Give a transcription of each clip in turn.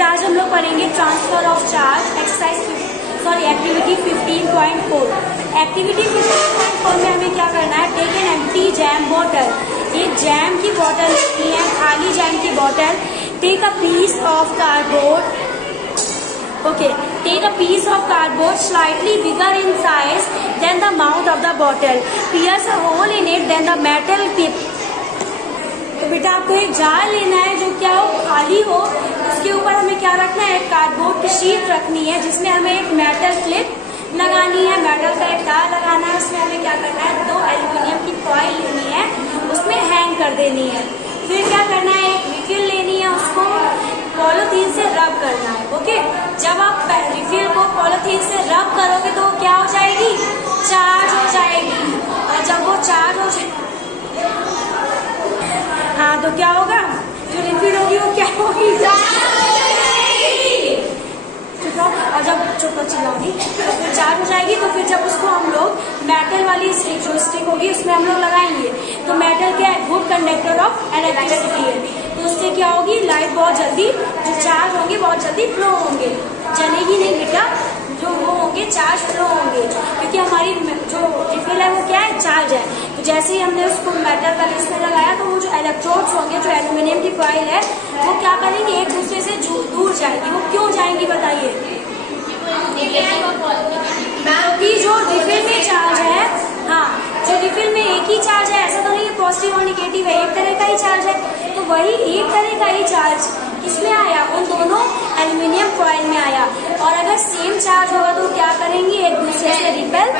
बेटा आज हम लोग पढ़ेंगे transfer of charge activity 15.4। Activity 15.4 में हमें क्या करना है, take an empty jam bottle, एक जैम की बॉटल लेनी है, खाली जैम की बॉटल। Take a piece of cardboard, okay, take a piece of cardboard slightly bigger in size than the mouth of the bottle, pierce a hole in it, then the metal tip। तो बेटा आपको एक jar लेना है जो क्या हो, खाली हो, उसके ऊपर हमें क्या रखना है, एक कार्डबोर्ड की शीट रखनी है जिसमें हमें एक मेटल क्लिप लगानी है, मेटल का एक तार लगाना है। उसमें हमें क्या करना है, 2 एल्यूमिनियम की फॉइल लेनी है, उसमें हैंग कर देनी है। फिर क्या करना है, एक रिफिल लेनी है, उसको पॉलीथीन से रब करना है। ओके, जब आप रिफिल को पॉलीथीन से रब करोगे तो क्या हो जाएगी, चार्ज हो जाएगी। और जब वो चार्ज हो जाएगी, हाँ, तो क्या होगा, जो रिफिल होगी वो क्या होगी, और जब चुप चिल्लाओगी तो फिर चार्ज हो जाएगी। तो फिर जब उसको हम लोग मेटल वाली स्टिक, जो स्टिक होगी उसमें हम लोग लगाएंगे, तो मेटल क्या है, गुड कंडक्टर ऑफ इलेक्ट्रिसिटी है। तो उससे क्या होगी, लाइट बहुत जल्दी, जो चार्ज होंगे बहुत जल्दी फ्लो होंगे, जलेगी नहीं बेटा, जो वो होंगे चार्ज फ्लो होंगे, क्योंकि हमारी जो रिफिल है वो क्या है, चार्ज है। तो जैसे ही हमने उसको मेटल का इसमें लगाया तो वो जो इलेक्ट्रोड्स होंगे, जो एल्यूमिनियम की फॉइल है, वो क्या करेंगे, एक दूसरे से दूर जाएंगी। वो क्यों जाएंगी बताइए, क्योंकि जो रिफिल में चार्ज है, हाँ, जो रिफिल में एक ही चार्ज है, ऐसा तो नहीं है पॉजिटिव और निगेटिव है, एक तरह का ही चार्ज है। तो वही एक तरह का ही चार्ज किसमें आया, उन दोनों एल्यूमिनियम फॉइल में आया। और अगर सेम चार्ज होगा तो क्या करेंगी, एक दूसरे से रिपेल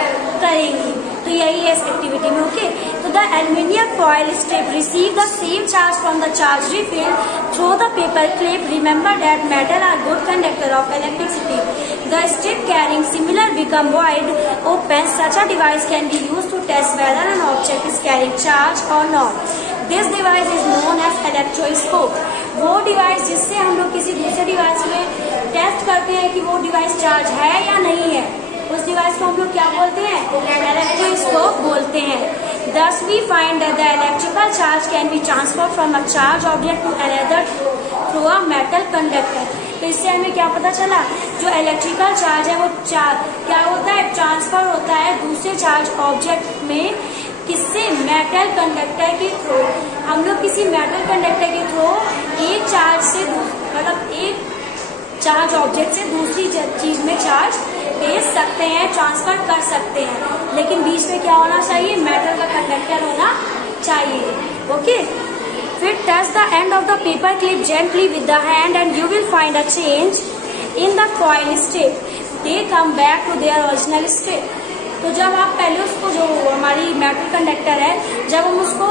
करेंगी। तो यही है इस एक्टिविटी में। ओके, तो the aluminium foil strip receive the same charge from the charge refill through the paper clip. Remember that metal are good conductor of electricity. The strip carrying similar become void open. Such a device can be used to test whether an object is carrying charge or not. This device is known as electroscope. वो device जिससे हम लोग किसी दूसरे device में test करते हैं कि वो डिवाइस चार्ज है या नहीं है, उस डिवाइस को हम लोग क्या बोलते हैं, इलेक्ट्रोस्कोप बोलते हैं। Thus we find that the electrical charge can be transferred from a charged object to another through a metal conductor. तो इससे हमें क्या पता चला, जो इलेक्ट्रिकल चार्ज है वो क्या होता है, ट्रांसफर होता है दूसरे चार्ज ऑब्जेक्ट में, किससे, मेटल कंडक्टर के थ्रू। हम लोग किसी मेटल कंडक्टर के थ्रू एक चार्ज से, मतलब एक चार्ज ऑब्जेक्ट से दूसरी चीज में चार्ज भेज सकते हैं, ट्रांसफर कर सकते हैं, लेकिन बीच में क्या होना चाहिए, मेटल का कंडक्टर होना चाहिए। ओके, फिर touch the end of the paper clip gently with the hand and you will find a change in the foil strip, they come back to their original strip. तो जब आप पहले उसको, जो हमारी मेटल कंडक्टर है, जब हम उसको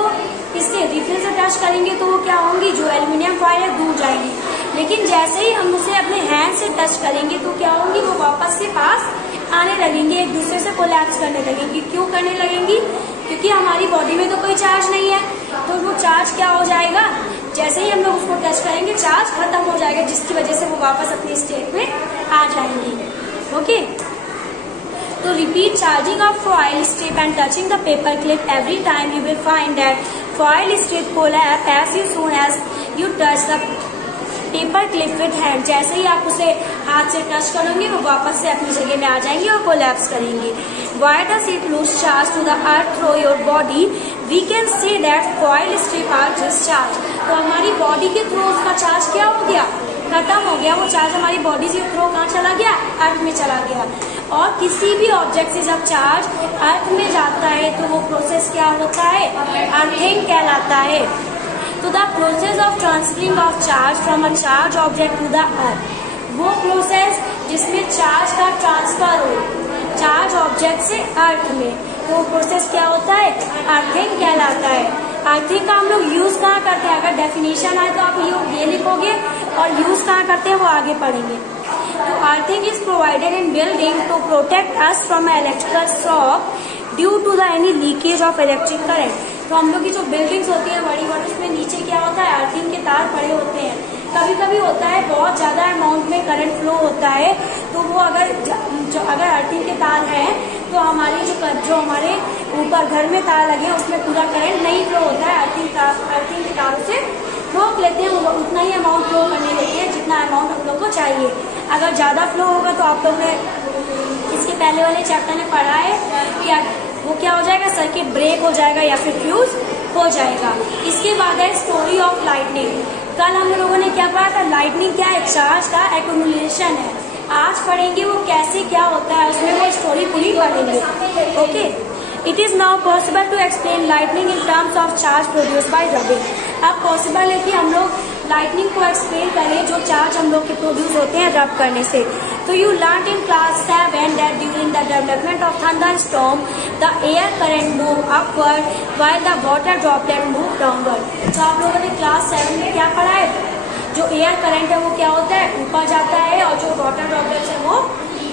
इससे रिफिल से टच करेंगे तो वो क्या होंगी, जो एल्यूमिनियम फॉइल है दूर जाएंगी, लेकिन जैसे ही हम उसे अपने हैंड से टच करेंगे तो क्या होंगी, वो वापस से पास आने लगेंगी, एक दूसरे से कोलैप्स करने लगेंगी। क्यों करने लगेंगी, क्योंकि हमारी बॉडी में तो कोई चार्ज नहीं है, तो वो चार्ज क्या हो जाएगा, जैसे ही हम लोग उसको टच करेंगे चार्ज खत्म हो जाएगा, जिसकी वजह से वो वापस अपनी स्टेट में आ जाएंगी। ओके, तो repeat charging of foil strip and touching the paper clip every time. You will find that foil strip collapse as soon as you touch the paper clip with hand. जैसे ही आप उसे हाथ से touch करोगे वो वापस से अपनी जगह में आ जाएंगे और कोलैप्स करेंगे। Why does it lose charge to the earth through your body? We can say that foil strip are discharged. तो हमारी बॉडी के थ्रू उसका चार्ज क्या हो गया, खत्म हो गया। वो चार्ज हमारी बॉडी से थ्रू कहाँ चला गया, अर्थ में चला गया। और किसी भी ऑब्जेक्ट से जब चार्ज अर्थ में जाता है तो वो प्रोसेस क्या होता है, अर्थिंग कहलाता है। तो the process of transferring of charge from a charge object to the earth, वो प्रोसेस जिसमें चार्ज का ट्रांसफर हो चार्ज ऑब्जेक्ट से अर्थ में, तो वो प्रोसेस क्या होता है, अर्थिंग कहलाता है। अर्थिंग का हम लोग यूज कहाँ करते हैं, अगर डेफिनेशन आए तो आप ये लिखोगे, और यूज कहाँ करते हैं वो आगे पढ़ेंगे। तो earthing is provided in building to protect us from electrical shock due to the any leakage of electric current. तो हम लोग की जो बिल्डिंग्स होती है बड़ी बड़ी, उसमें नीचे क्या होता है, अर्थिंग के तार पड़े होते हैं। कभी कभी होता है बहुत ज्यादा अमाउंट में करंट फ्लो होता है, तो वो अगर अर्थिंग के तार है तो हमारी जो हमारे ऊपर घर में तार लगे हैं उसमें पूरा करंट नहीं फ्लो होता है, अर्थिंग के तारों से रोक लेते हैं, उतना ही अमाउंट फ्लो करने देते हैं जितना अमाउंट हम लोग को चाहिए। अगर ज़्यादा फ्लो होगा तो आप लोग ने इसके पहले वाले चैप्टर में पढ़ा है कि वो क्या हो जाएगा, सर्किट ब्रेक हो जाएगा या फिर फ्यूज हो जाएगा। इसके बाद है स्टोरी ऑफ लाइटनिंग। कल हम लोगों ने क्या पढ़ा था, लाइटनिंग क्या है, चार्ज का एक्यूमुलेशन है। आज पढ़ेंगे वो कैसे क्या होता है, उसमें वो स्टोरी पूरी पढ़ेंगे। Okay, it is now possible to explain lightning in terms of charge produce by rubbing. अब पॉसिबल है कि हम लोग लाइटनिंग को एक्सप्लेन करें जो चार्ज हम लोग के प्रोड्यूस होते हैं रब करने से। तो you learn in class 7 that during the development of thunderstorm the air current move upward while the water droplet move downward. तो आप लोगों ने क्लास 7 में क्या पढ़ा है, जो एयर करंट है वो क्या होता है, ऊपर जाता है, और जो वाटर ड्रॉपलेट्स है वो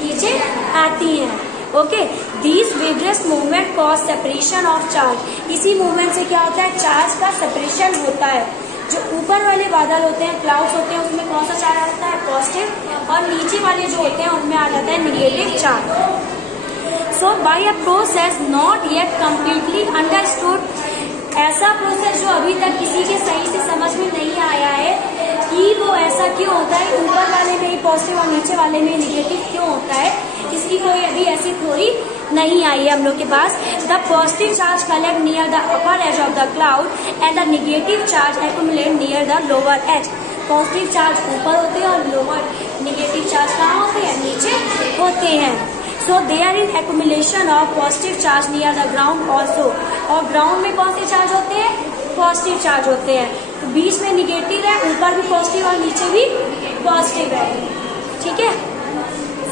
नीचे आती हैं। Okay, these various movement cause separation of charge. इसी मूवमेंट से क्या होता है, चार्ज का सेपरेशन होता है। जो ऊपर वाले बादल होते हैं, क्लाउड्स होते हैं, उसमें कौन सा चार्ज आता है, पॉजिटिव, और नीचे वाले जो होते हैं उनमें आ जाता है negative charge. So by a process not yet completely understood, ऐसा प्रोसेस जो अभी तक किसी के सही से समझ में नहीं आया है कि वो ऐसा क्यों होता है, ऊपर वाले में ही पॉजिटिव और नीचे वाले में निगेटिव क्यों होता है, इसकी कोई अभी ऐसी थ्योरी नहीं आई है हम लोग के पास। The positive charge collect near the upper edge of the cloud and the negative charge accumulate near the lower edge. Positive charge ऊपर होते हैं और लोअर निगेटिव चार्ज कहाँ होते हैं, नीचे होते हैं। So they are in accumulation of positive charge near the ground also. और ग्राउंड में कौन से चार्ज होते हैं, पॉजिटिव चार्ज होते हैं। तो बीच में निगेटिव है, ऊपर भी पॉजिटिव और नीचे भी पॉजिटिव है। ठीक है,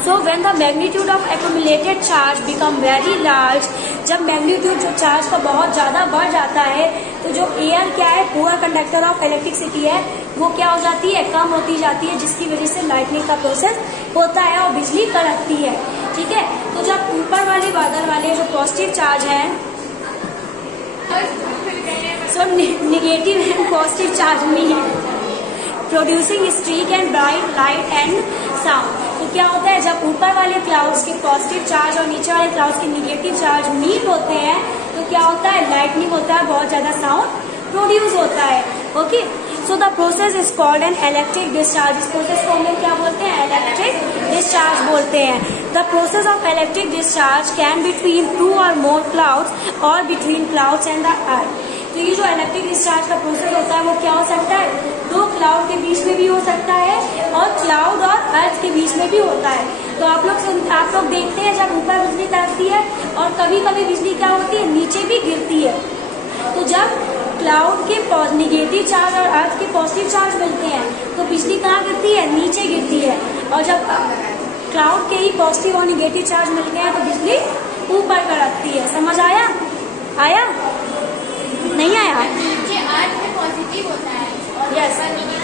so when the magnitude of accumulated charge become very large, जब मैग्नीट्यूड जो चार्ज का बहुत ज्यादा बढ़ जाता है तो जो एयर क्या है, पुअर कंडक्टर ऑफ इलेक्ट्रिसिटी है, वो क्या हो जाती है, कम होती जाती है, जिसकी वजह से लाइटनिंग का प्रोसेस होता है और बिजली कड़कती है। ठीक है, तो जब ऊपर वाले बादल वाले जो पॉजिटिव चार्ज है, सो निगेटिव एंड पॉजिटिव चार्ज में producing streak and bright light and sound. तो क्या होता है, जब ऊपर वाले क्लाउड्स के पॉजिटिव चार्ज और नीचे वाले क्लाउड्स के निगेटिव चार्ज मीट होते हैं तो क्या होता है, लाइटनिंग होता है, बहुत ज्यादा साउंड प्रोड्यूस होता है। Okay, so the process is called an electric discharge. इस प्रोसेस को हम लोग क्या बोलते हैं, इलेक्ट्रिक डिस्चार्ज बोलते हैं। The process of electric discharge can between 2 और मोर क्लाउड्स और between clouds and the earth. तो ये जो इलेक्ट्रिक डिस्चार्ज का प्रोसेस होता है वो क्या हो सकता है, 2 क्लाउड के बीच में भी हो सकता है और क्लाउड और अर्थ के बीच में भी होता है। तो आप लोग देखते हैं जब ऊपर बिजली कड़कती है और कभी कभी बिजली क्या होती है, नीचे भी गिरती है। तो जब क्लाउड के निगेटिव चार्ज और अर्थ के पॉजिटिव चार्ज मिलते हैं तो बिजली कहाँ गिरती है, नीचे गिरती है। और जब क्लाउड के ही पॉजिटिव और निगेटिव चार्ज मिलते हैं तो बिजली ऊपर कड़कती है। समझ आया, आया नहीं आया? नीचे अर्थ में पॉजिटिव होता है, यस,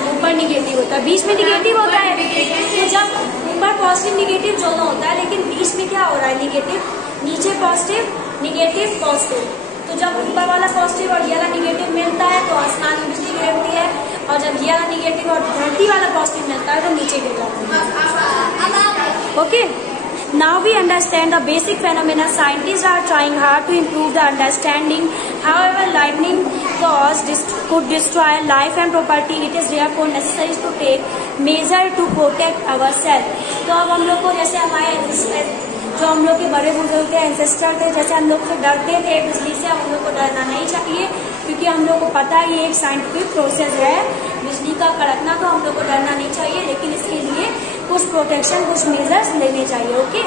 ऊपर निगेटिव होता है, बीच में निगेटिव होता है। तो जब ऊपर पॉजिटिव निगेटिव दोनों होता है, लेकिन बीच में क्या हो रहा है, निगेटिव, नीचे पॉजिटिव निगेटिव पॉजिटिव। तो जब ऊपर वाला पॉजिटिव और ये वाला निगेटिव मिलता है तो आसमान में बिजली गिरती है, और जब ये वाला निगेटिव और धरती वाला पॉजिटिव मिलता है तो नीचे गिर जाती है। Okay, now we understand the basic phenomena. Scientists are trying hard to improve the understanding. However, lightning could destroy life and property. It is therefore necessary to take measure to protect ourselves. तो अब हम लोग को, जैसे हमारे जो हम लोग के बड़े बुजुर्ग थे, एंसेस्टर थे, जैसे हम लोग से डरते थे बिजली से, हम लोग को डरना नहीं चाहिए, क्योंकि हम लोग को पता है ये एक साइंटिफिक प्रोसेस है बिजली का कड़कना। तो हम लोग को डरना नहीं चाहिए, लेकिन इसके लिए कुछ प्रोटेक्शन, कुछ मेजर्स लेने चाहिए। ओके।